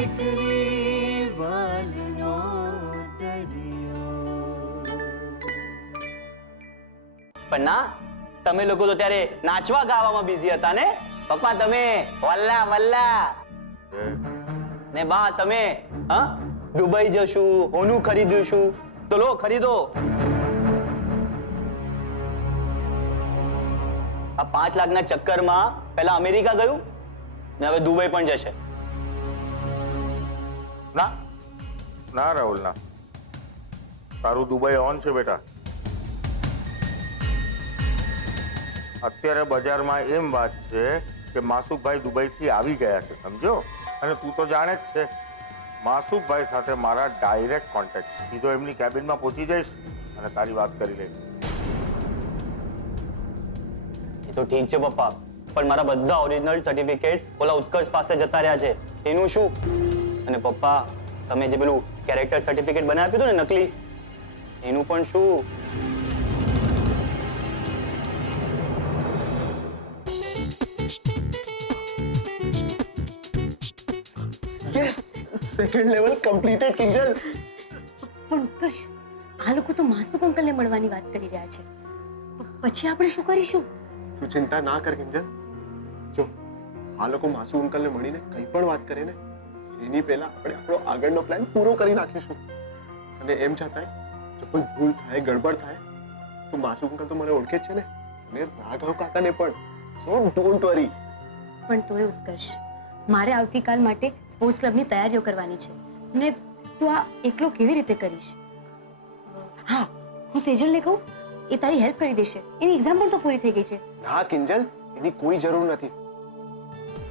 દીકરી વાલનો દરિયો. પણ ના, તમે લોકો તો ત્યારે નાચવા ગાવામાં બિઝી હતા ને. પપ્પા તમે વલ્લા વલ્લા ને બા તમે હા દુબઈ જશું, હોનું ખરીદીશું, તો લો ખરીદો. આ 5 લાખના ચક્કરમાં પહેલા અમેરિકા ગયું ને હવે દુબઈ પણ જશે. ના ના રાહુલ ના, તારું દુબઈ ઓન છે બેટા. અત્યારે બજારમાં એમ વાત છે કે માસુકભાઈ દુબઈથી આવી ગયા છે, સમજો. અને તું તો જાણે જ છે માસુકભાઈ સાથે મારા ડાયરેક્ટ કોન્ટેક્ટ. સીધો એમની કેબિનમાં પહોંચી જઈશ અને તારી વાત કરી લઈશ. એ તો ઠીક છે પપ્પા, પણ મારા બધા ઓરિજિનલ સર્ટિફિકેટ્સ ઓલા ઉત્કર્ષ પાસે જતા રહ્યા છે, એનું શું? અને પપ્પા તમે જે પેલું કેરેક્ટર સર્ટિફિકેટ બનાવી આપ્યું હતું ને નકલી, એનું પણ શું? Second level completed Kinjal. પણ ઉત્કર્ષ, આ લોકો તો માસુક અંકલને મળવાની વાત કરી રહ્યા છે, પછી આપણે શું કરીશું? તું ચિંતા ના કર કિંજલ. જો આ લોકો માસુ અંકલને મળીને કંઈ પણ વાત કરે ને એની પહેલા આપણે આપણો આગળનો પ્લાન પૂરો કરી નાખીશું. અને એમ છતાંય જો કોઈ ભૂલ થાય, ગડબડ થાય તો માસુ અંકલ તો મને ઓળખે જ છે ને, અને રાઘવ કાકાને પણ. સો ડોન્ટ વરી. પણ તોય ઉત્કર્ષ, મારે આવતીકાલ માટે સ્પોર્ટ્સ ક્લબની તૈયારીઓ કરવાની છે ને તું આ એકલો કેવી રીતે કરીશ? હા, હું સેજલને કહું, એ તારી હેલ્પ કરી દેશે. એની એક્ઝામ પણ તો પૂરી થઈ ગઈ છે. ના કિંજલ, એની કોઈ જરૂર નથી.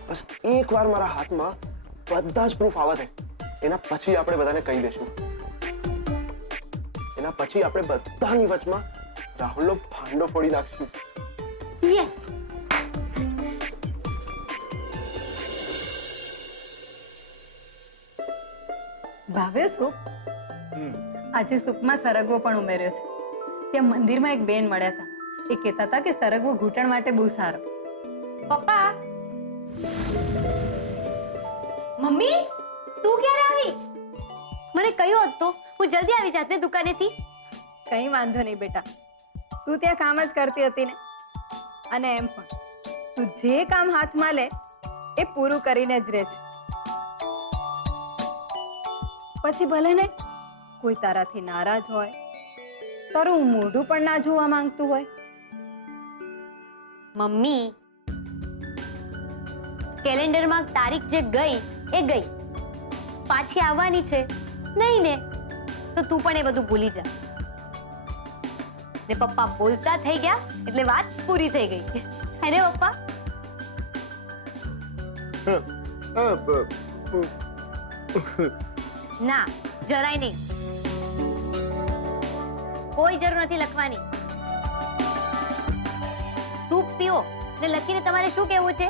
બસ એકવાર મારા હાથમાં બધા જ પ્રૂફ આવવા દે, એના પછી આપણે બધાને કહી દેશું. એના પછી આપણે બધાની વચમાં રાહુલનો ભાંડો ફોડી નાખશું. યસ. ભાવે સૂપ? આજે સૂપમાં સરગવો પણ ઉમેર્યો છે. ત્યાં મંદિરમાં એક બેન મળ્યા હતા, એ કહેતા હતા કે સરગવો ઘૂંટણ માટે બહુ સારો. પપ્પા! મમ્મી, તું ક્યારે આવી? મને કહ્યું હોત તો હું જલ્દી આવી જાત ને દુકાનેથી. કંઈ વાંધો નહીં બેટા, તું ત્યાં કામ જ કરતી હતી ને. અને એમ પણ તું જે કામ હાથમાં લે એ પૂરું કરીને જ રહે છે. પછી ભલે ને કોઈ તારાથી નારાજ હોય, તારું મોઢું પણ ના જોવા માંગતું હોય. મમ્મી, કેલેન્ડરમાં તારીખ જે ગઈ એ ગઈ, પાછી આવવાની છે નહીં ને, તો તું પણ એ બધું ભૂલી જા. ને પપ્પા બોલતા થઈ ગયા એટલે વાત પૂરી થઈ ગઈ. હે ને પપ્પા? ના, જરાય નહીં. કોઈ જરૂર નથી લખવાની. સૂપ પીઓ ને લખીને તમારે શું કહેવું છે?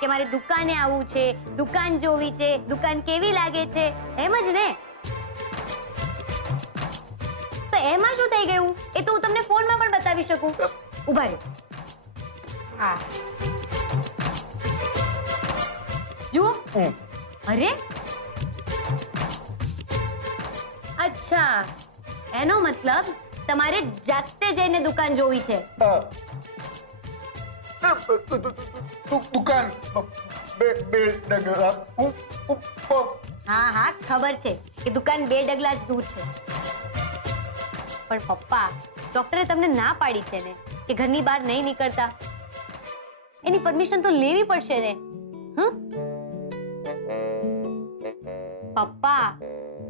કે મારે દુકાને આવવું છે, દુકાન જોવી છે, દુકાન કેવી લાગે છે, એમ જ ને? તો એમાં શું થઈ ગયું એ તો હું તમને ફોનમાં પણ બતાવી શકું. ઉભા રહો. હા, જુઓ. અરે અચ્છા, એનો મતલબ તમારે જાતે જઈને દુકાન જોવી છે. દુકાન બે ડગલા હા હા, ખબર છે કે દુકાન 2 ડગલા જ દૂર છે. પણ પપ્પા, ડોક્ટરે તમને ના પાડી છે ને કે ઘરની બહાર નહીં નીકળતા. એની પરમિશન તો લેવી પડશે ને. પપ્પા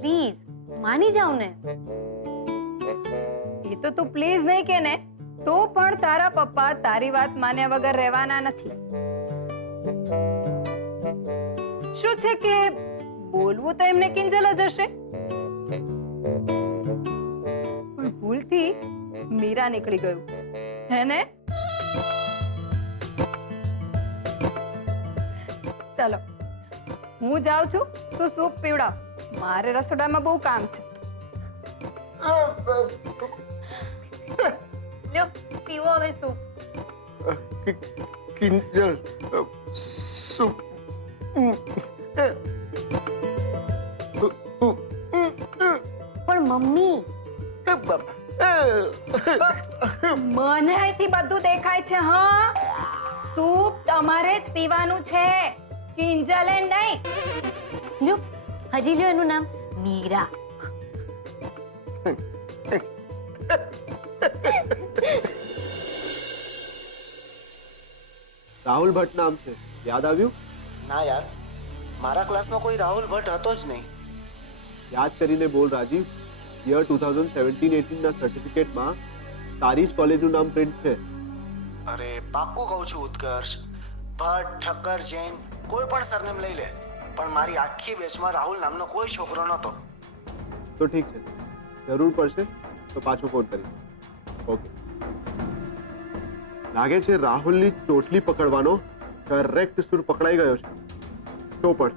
પ્લીઝ માની જાઓ ને. એ તો તું પ્લીઝ નહીં કે ને, તો પણ તારા પપ્પા તારી વાત માન્યા વગર રહેવાના નથી. શું છે કે બોલવું તો એમને કિંજલ જ હશે, પણ ભૂલથી મીરા નીકળી ગયું, હે ને? ચલો, હું જાઉં છું, તું સૂપ પીવડાવ. મારે રસોડામાં બહુ કામ છે. લ્યો, પીવો હવે સૂપ. કિંજલ સૂપ પણ મમ્મી મને અહીંથી બધું દેખાય છે. હા, સૂપ તમારે જ પીવાનું છે, કિંજલે નહીં. લ્યો હજી લ્યો એનું નામ મીરા. રાહુલ ભટ્ટ નામ છે, યાદ આવ્યું? ના યાર, મારા ક્લાસમાં કોઈ રાહુલ ભટ્ટ હતો જ નહીં. યાદ કરીને બોલ રાજીવ. યર 2017-18 ના સર્ટિફિકેટમાં તારી જ કોલેજનું નામ પ્રિન્ટ છે. અરે પાક્કું કહું છું ઉત્કર્ષ, ભટ્ટ, ઠક્કર, જૈન કોઈ પણ સરનેમ લઈ લે, પણ મારી આખી બેચમાં રાહુલ નામનો કોઈ છોકરો નહોતો. તો ઠીક છે, જરૂર પડશે તો પાછો ફોન કરી. ઓકે. લાગે છે રાહુલની ચોટલી પકડવાનો કરેક્ટ સુર પકડાઈ ગયો છે. તો પણ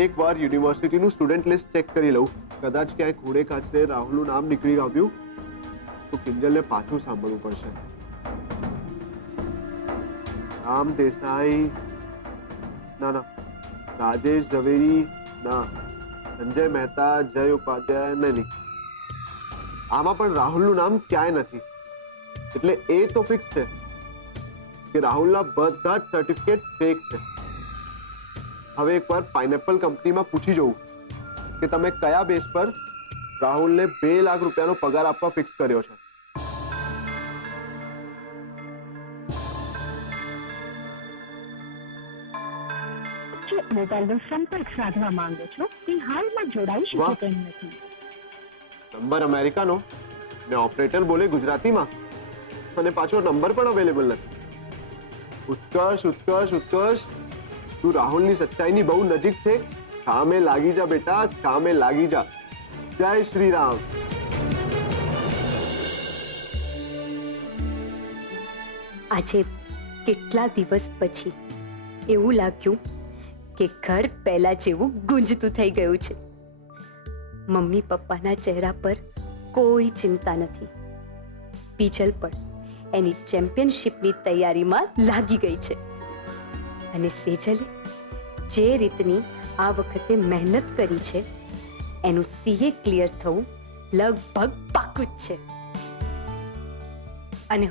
એકવાર યુનિવર્સિટીનું સ્ટુડન્ટ લિસ્ટ ચેક કરી લઉં. કદાચ ક્યાંય ઘોડે કાચરે રાહુલનું નામ નીકળી આવ્યું તો કિંજલને પાછું સાંભળવું પડશે. રામ દેસાઈ ના, રાજેશ ઝવેરી ના, સંજય મહેતા, જય ઉપાધ્યાય નહીં. આમાં પણ રાહુલનું નામ ક્યાંય નથી. એટલે એ તો ફિક્સ છે કે રાહુલના બધા જ સર્ટિફિકેટ ફેક છે. હવે એકવાર પાઇનેપલ કંપનીમાં પૂછી જોઉં કે તમે કયા બેઝ પર રાહુલને 2 લાખ રૂપિયાનો પગાર આપવા ફિક્સ કર્યો છે. મોબાઈલનો સંપર્ક સાધવા માંગો છો તે હાલમાં જોડાઈ શકે વાહ. તેમ નથી. નંબર અમેરિકાનો ને ઓપરેટર બોલે ગુજરાતીમાં અને પાછો નંબર પણ અવેલેબલ નથી. ઉત્કર્ષ, તું રાહુલની સચ્ચાઈની બહુ નજીક છે. કામે લાગી જા બેટા, કામે લાગી જા. જય શ્રી રામ. આજે કેટલા દિવસ પછી એવું લાગ્યું કે ઘર પહેલા જેવું ગુંજતું થઈ ગયું છે. મમ્મી પપ્પાના ચહેરા પર કોઈ ચિંતા નથી. પીચલ પણ એની ચેમ્પિયનશિપની તૈયારીમાં લાગી ગઈ છે અને સેજલે જે રીતની આ વખતે મહેનત કરી છે એનું સીએ ક્લિયર થવું લગભગ પાક્કું જ છે. અને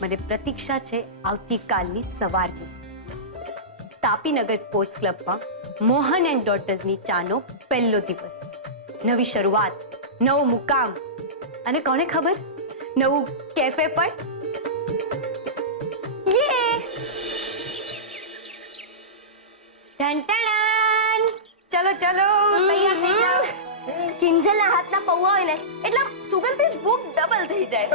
મને પ્રતીક્ષા છે આવતીકાલની સવારની. તાપીનગર સ્પોર્ટ્સ ક્લબમાં મોહન એન્ડ ડોટર્સની ચાનો પહેલો દિવસ. નવી શરૂઆત, નવો મુકામ અને કોને ખબર નવું કેફે પણ. યે! ટન-ટન! ચલો ચલો તૈયાર થઈ જાઓ. કિંજલના હાથના પૌવા હોય ને એટલે સુગંધથી જ ભૂખ ડબલ થઈ જાય.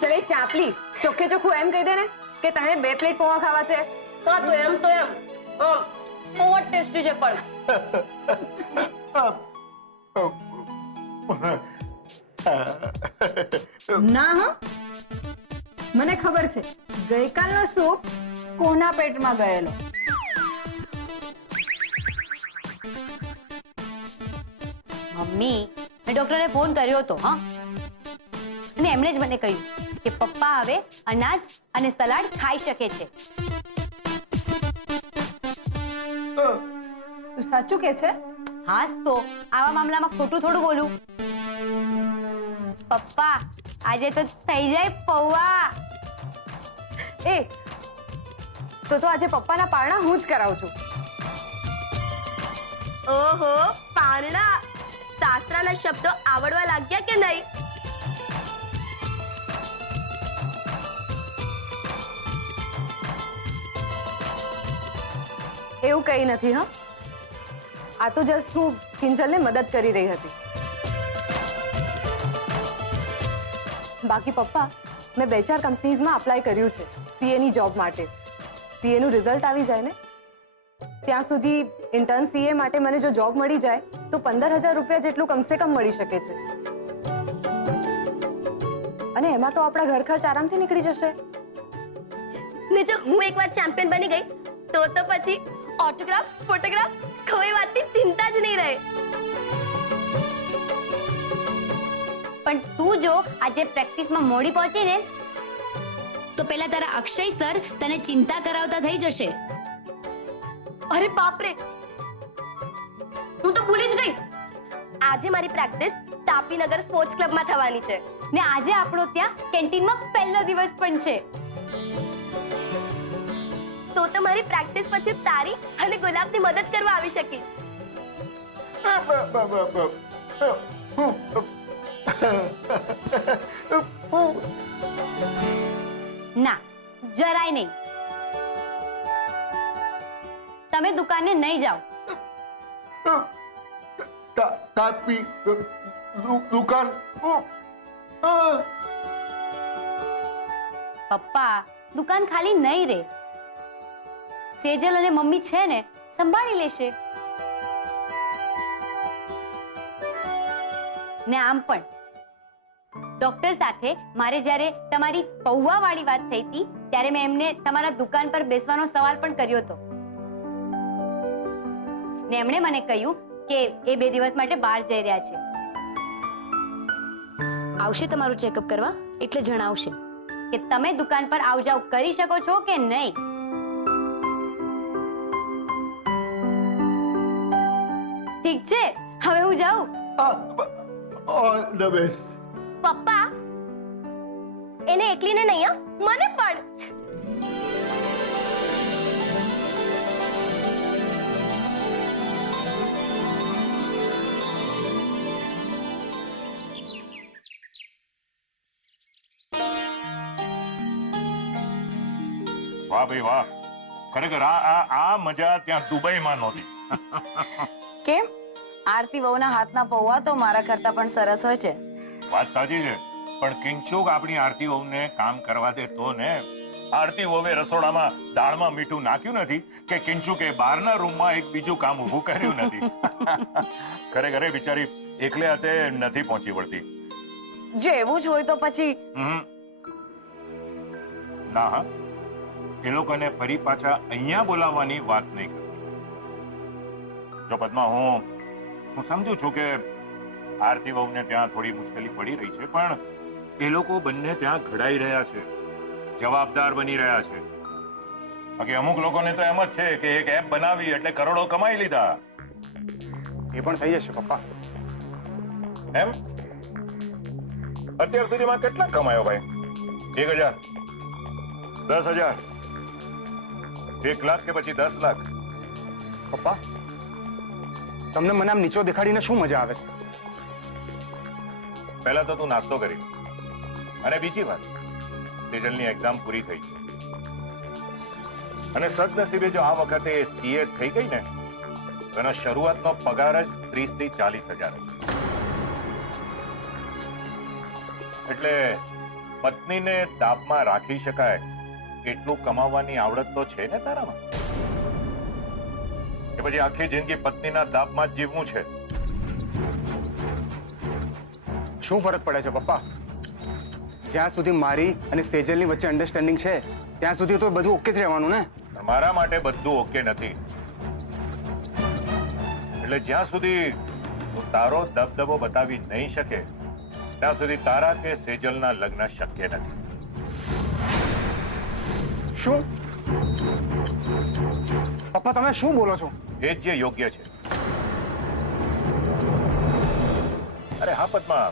ચલે ચાપલી ચોખ્ખે ચોખ્ખું એમ કહી દે ને કે તને 2 પ્લેટ પૌવા ખાવા છે. હા તો એમ બહુ ટેસ્ટી છે પણ. ના હો, મને ખબર છે ગઈકાલનો સૂપ કોના પેટમાં ગયેલો. મમ્મી મેં ડોક્ટરને ફોન કર્યો હતો હા, અને એમણે જ મને કહ્યું કે પપ્પા હવે અનાજ અને સલાડ ખાઈ શકે છે. તું સાચું કે છે? હાસ તો આવા મામલામાં ખોટું થોડું બોલું. પપ્પા આજે તો થઈ જાય પૌવા. એ તો આજે પપ્પાના પારણા હું જ કરાવું છું. ઓહો પારણા, સાસરાના શબ્દો આવડવા લાગ્યા કે નહીં? એવું કંઈ નથી. હા, આ તો જસ્ટ હું કિંજલને મદદ કરી રહી હતી. બાકી પપ્પા મેં 2-4 કંપનીઝમાં અપ્લાય કર્યું છે સીએની જોબ માટે. સીએનું રિઝલ્ટ આવી જાય ને ત્યાં સુધી ઇન્ટર્ન સીએ માટે મને જો જોબ મળી જાય તો 15,000 રૂપિયા જેટલું કમસે કમ મળી શકે છે. અને એમાં તો આપણા ઘર ખર્ચ આરામથી નીકળી જશે. ને જો હું એકવાર ચેમ્પિયન બની ગઈ તો પછી ઓટોગ્રાફ, ફોટોગ્રાફ કોઈ વાતની ચિંતા જ નહીં રહે. પણ તું જો આજે પ્રેક્ટિસમાં મોડી પહોંચી ને તો પેલા તારા અક્ષય સર તને ચિંતા કરાવતા થઈ જશે. અરે બાપરે, હું તો ભૂલી જ ગઈ. આજે મારી પ્રેક્ટિસ તાપીનગર સ્પોર્ટ્સ ક્લબમાં થવાની છે. ને આજે આપણો ત્યાં કેન્ટીનમાં પહેલો દિવસ પણ છે. તો મારી પ્રેક્ટિસ પછી તારી અને ગુલાબની મદદ કરવા આવી શકીશ. ના, જરાય નહીં. તમે દુકાને નહીં જાઓ. તાપી દુકાન પપ્પા, દુકાન ખાલી નહીં રે. સેજલ અને મમ્મી છે ને, સંભાળી લેશે. ને આમ પણ ડોક્ટર સાથે મારે જ્યારે તમારી પૌવા વાળી વાત થઈ હતી ત્યારે મેં એમને તમારા દુકાન પર બેસવાનો સવાલ પણ કર્યો હતો. ને એમણે મને કહ્યું કે એ 2 દિવસ માટે બહાર જઈ રહ્યા છે. આવશે તમારું ચેકઅપ કરવા એટલે જણાવશે. કે તમે દુકાન પર આવ જાવ કરી શકો છો કે નહીં. ઠીક છે, હવે હું જાઉં. All the best. પપ્પા એને એકલીને નહીં હા, મને પણ. વાહ ભાઈ વાહ, ખરેખર આ મજા ત્યાં દુબઈમાં નહોતી. કેમ? આરતી વહુના હાથના પૌવા તો મારા કરતા પણ સરસ હોય છે. વાત સાચી છે, પણ કિંગશુક આપણી આરતી વહુને કામ કરવા દે તો ને. આરતી વહુએ રસોડામાં દાળમાં મીઠું નાખ્યું નથી કે કિંગશુકે બહારના રૂમમાં એક બીજું કામ ઊભું કર્યું નથી. ખરેખર એ બિચારી એકલે હાથે નથી પહોંચી વળતી. જો એવું જ હોય તો પછી ના હા, એ લોકોને ફરી પાછા અહીંયા બોલાવવાની વાત નહીં કરતી. જો પદ્મા, હું સમજુ છું કે આરતી વહુને ત્યાં થોડી મુશ્કેલી પડી રહી છે, પણ એ લોકો બંને ત્યાં ઘડાઈ રહ્યા છે, જવાબદાર બની રહ્યા છે. બાકી અમુક લોકોને તો એમ જ છે કે એક એપ બનાવી એટલે કરોડો કમાઈ લીધા. એ પણ થઈ જશે પપ્પા. એમ અત્યાર સુધીમાં કેટલા કમાયો ભાઈ? 1000, 10,000, 1 લાખ કે પછી 10 લાખ? પપ્પા, તમને મને આમ નીચો દેખાડીને શું મજા આવે છે? પહેલા તો તું નાસ્તો કરી, અને બીજી વાત, સેજલની એક્ઝામ પૂરી થઈ છે, અને સદનસીબે જો આ વખતે સીએ થઈ ગઈ ને તો એનો શરૂઆતનો પગાર જ 30 થી 40 હજાર. એટલે પત્નીને દાબમાં રાખી શકાય એટલું કમાવાની આવડત તો છે ને તારામાં? કે પછી આખી જિંદગી પત્નીના દાબમાં જ જીવવું છે? શું ફરક પડે છે પપ્પા? જ્યાં સુધી મારી અને સેજલની વચ્ચે અન્ડરસ્ટેન્ડિંગ છે ત્યાં સુધી તો બધું ઓકે જ રહેવાનું ને. મારા માટે બધું ઓકે નથી. એટલે જ્યાં સુધી તું તારો દબદબો બતાવી નહીં શકે ત્યાં સુધી તારા કે સેજલના લગ્ન શક્ય નથી. શું પપ્પા તમે શું બોલો છો? એ જ જે યોગ્ય છે. અરે હા પદ્મા,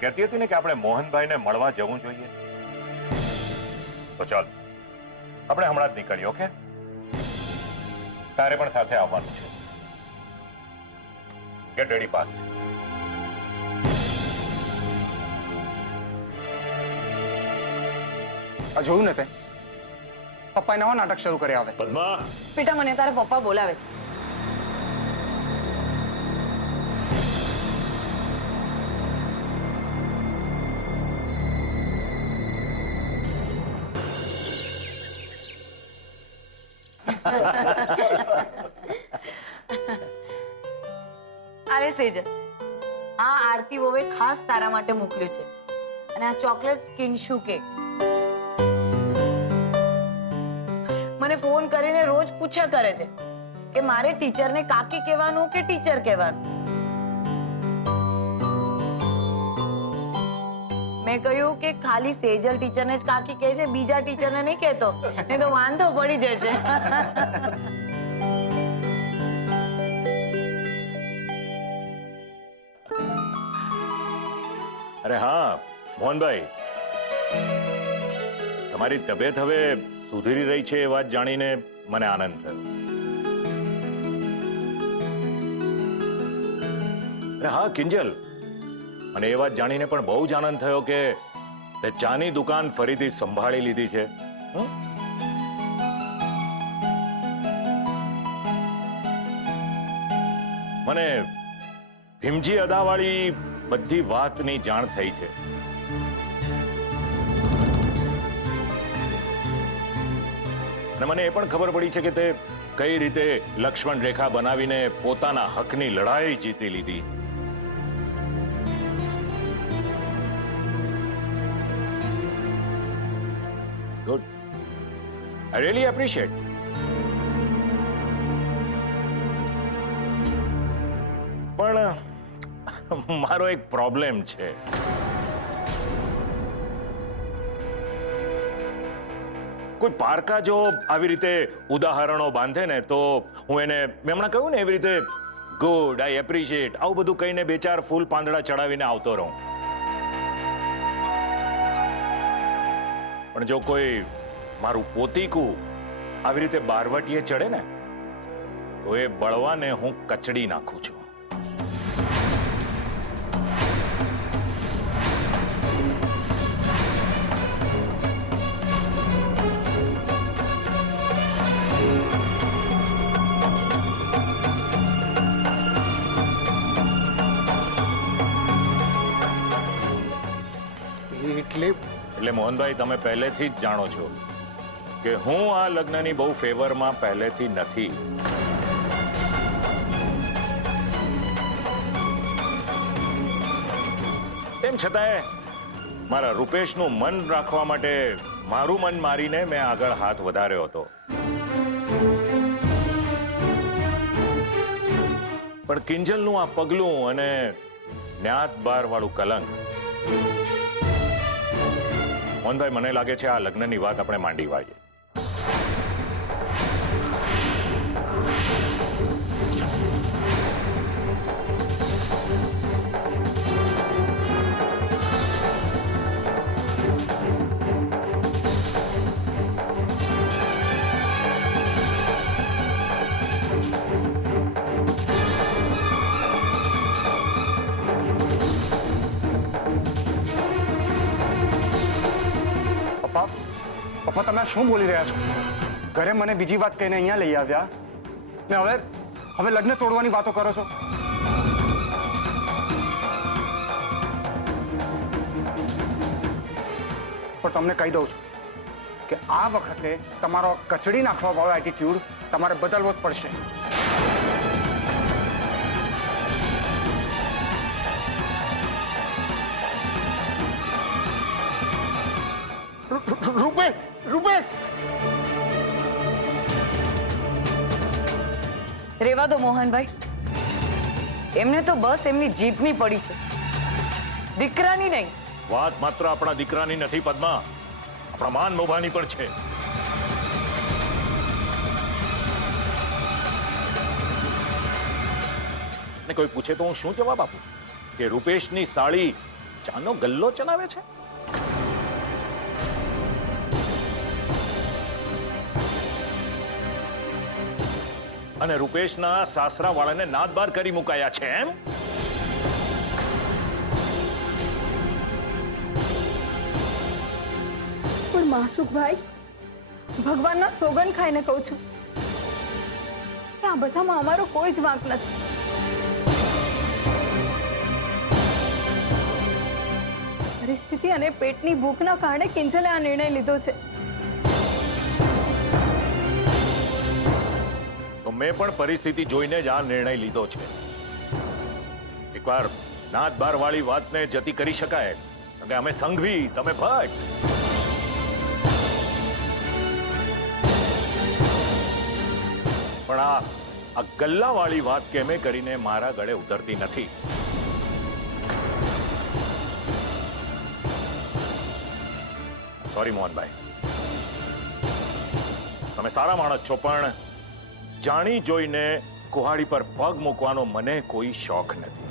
કહેતી હતી ને કે આપણે મોહનભાઈને મળવા જવું જોઈએ. તો ચાલ આપણે હમણાં જ નીકળીએ. ઓકે? તારે પણ સાથે આવવાનું છે. Gate ready fast. આ જોયું ને તે પપ્પાએ નવા નાટક શરૂ કર્યા. હવે પદ્મા, બેટા, મને તારા પપ્પા બોલાવે છે. અરે સેજલ, આ આરતી વોવે ખાસ તારા માટે મોકલ્યું છે, અને આ ચોકલેટ કિંગશુ કેક. મને ફોન કરીને રોજ પૂછ્યા કરે છે કે મારે ટીચરને કાકી કહેવાનું કે ટીચર કહેવાનું. મેં કહ્યું કે ખાલી સેજલ ટીચરને જ કાકી કહે છે, બીજા ટીચરને નહીં કહેતો, નહીં તો વાંધો પડી જશે. અરે હા મોહનભાઈ, તમારી તબિયત હવે સુધરી રહી છે એ વાત જાણીને મને આનંદ થયો. અરે હા કિંજલ, મને એ વાત જાણીને પણ બહુ જ આનંદ થયો કે તે ચાની દુકાન ફરીથી સંભાળી લીધી છે. મને ભીમજી અદાવાળી બધી વાતની જાણ થઈ છે. અને મને એ પણ ખબર પડી છે કે તે કઈ રીતે લક્ષ્મણ રેખા બનાવીને પોતાના હકની લડાઈ જીતી લીધી. Good, I really appreciate. પણ મારો એક પ્રોબ્લેમ છે. કોઈ પારકા જો આવી રીતે ઉદાહરણો બાંધે ને તો હું એને, મેં હમણાં કહ્યું ને એવી રીતે ગુડ, આઈ એપ્રિશિએટ, આવું બધું કહીને 2-4 ફૂલ પાંદડા ચડાવીને આવતો રહું. પણ જો કોઈ મારું પોતીકું આવી રીતે બારવટીએ ચડે ને તો એ બળવાને હું કચડી નાખું છું. એટલે મોહનભાઈ, તમે પહેલેથી જ જાણો છો કે હું આ લગ્નની બહુ ફેવરમાં પહેલેથી નથી. તેમ છતાંય મારા રૂપેશનું મન રાખવા માટે મારું મન મારીને મેં આગળ હાથ વધાર્યો હતો. પણ કિંજલનું આ પગલું અને જ્ઞાત બાર વાળું કલંક, મોહનભાઈ, મને લાગે છે આ લગ્નની વાત આપણે માંડી વાળીએ. પપ્પા, તમે શું બોલી રહ્યા છો? ઘરે મને બીજી વાત કહીને અહીંયા લઈ આવ્યા ને હવે લગ્ન તોડવાની વાતો કરો છો? પણ તમને કહી દઉં છું કે આ વખતે તમારો કચડી નાખવા વાળો એટીટ્યુડ તમારે બદલવો જ પડશે. રૂપેશ, રેવા દો મોહનભાઈ. એમને તો બસ એમની જીતની પડી છે, દીકરાની નહીં. વાત માત્ર આપણા દીકરાની નથી પદ્મા, આપણા માન મોભાની પણ છે. ને કોઈ પૂછે તો હું શું જવાબ આપું કે રૂપેશની સાળી ચાનો ગલ્લો ચલાવે છે? અને રૂપેશના સાસરા વાળાને નાદબાર કરી મુકાયા છે એમ? પણ માસુકભાઈ, ભગવાનના સોગન ખાઈને કહું છું કે આ બધામાં અમારો કોઈ જ વાંક નથી. પરિસ્થિતિ અને પેટની ભૂખના કારણે કિંજલે આ નિર્ણય લીધો છે. મેં પણ પરિસ્થિતિ જોઈને જ આ નિર્ણય લીધો છે. એકવાર નાત બાર વાળી વાતને જતી કરી શકાય કે અમે સંઘવી, તમે ભટ્ટ. પણ આ ગલ્લા વાળી વાત કેમે કરીને મારા ગળે ઉતરતી નથી. સોરી મોહનભાઈ, તમે સારા માણસ છો, પણ જાણી જોઈને કુહાડી પર પગ મૂકવાનો મને કોઈ શોખ નથી.